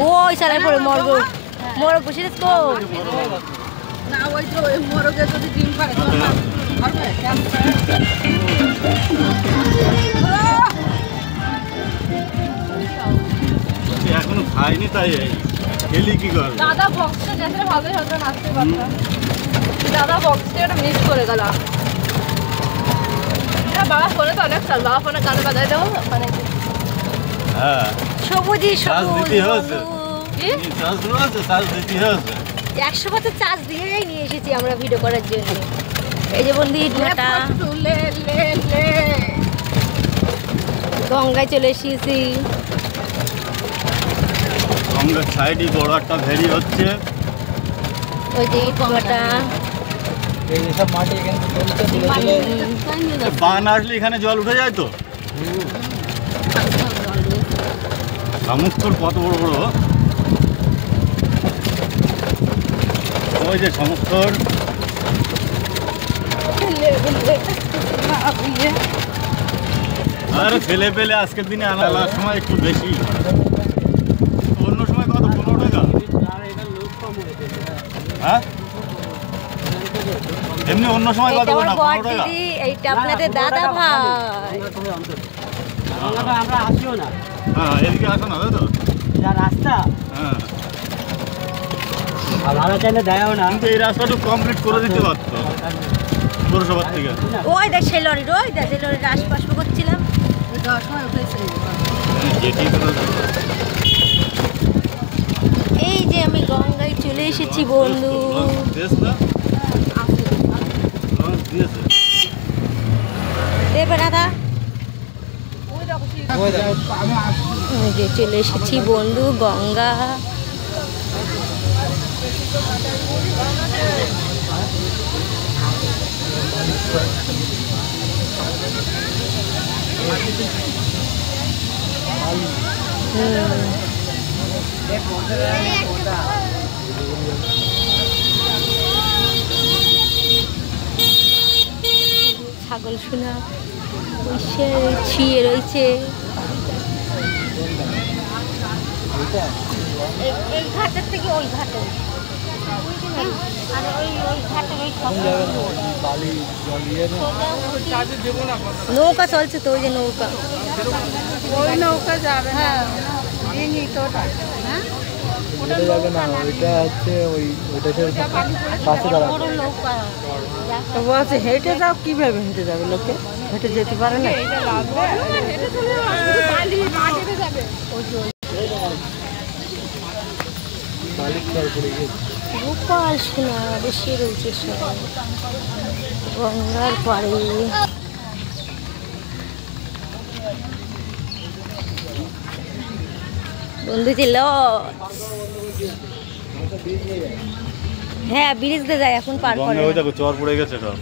ওই সালের পরে মরগ মরগ বসে তো না ওই তো মরগে যদি ডিম পারে তো এখনো খাইনি তাই খেলি কি করবে দাদা বক্সটা যেতে ভালোই হতো নাচতে পারতাম দাদা বক্সটা এটা মিস করে গেলাম বাবা ফোনে তো অনেক চাল বাবা ফোনে গান বাজাই দেবো ওখানে হ্যাঁ সবুজই সবুজ 100 বছর চার্জ দিয়েই নিয়ে এসেছি আমরা ভিডিও করার জন্য এই যে বন্ধু ইটভাটা গঙ্গায় চলে এসেছি গঙ্গার সাইডে বড় একটা ভেরি হচ্ছে ওই যে ইটভাটা এইসব মাটি এখানে বান আসলে এখানে জল উঠে যায় তো সমুদ্র কত বড় বড় ওই যে সমুদ্র আর ফেলে ফেলে আজকের দিনে আনার সময় একটু বেশি অন্য সময় কত 15 টাকা হ্যাঁ এমনি অন্য সময় কত না 15 টাকা এইটা আপনাদের দাদা ভাই আমরা আসিও না হ্যাঁ এদিকে আসো না তো যা রাস্তা হ্যাঁ আর ভাড়া চাইলে দেয়ও না কিন্তু এই রাস্তাটা কমপ্লিট করে দিতে পারতো পৌরসভার থেকে ওই দেখ সেই লরির আশপাশ করছিলাম এই যে আমি গঙ্গায় চলে এসেছি বন্ধু দেবে দাদা যে চলে এসেছি বন্ধু গঙ্গা ছাগল শোনা ছিয়ে রয়েছে এই ঘাটের থেকে ওই ঘাটে নৌকা চলছে তো ওই যে নৌকা ওই নৌকা যাবে হ্যাঁ যাবে না ওইটা হচ্ছে ওইটা পাশে দাঁড়াবে তো বলছে হেঁটে যাও কিভাবে হেঁটে যাবে লোকে হেঁটে যেতে পারে না গোপাল সোনা বেশি রয়েছে সব গঙ্গার পাড়ে বন্ধু ছিল হ্যাঁ ব্রিজ দিয়ে যায় এখন পার করে ওই দেখো চর পড়ে গেছে সব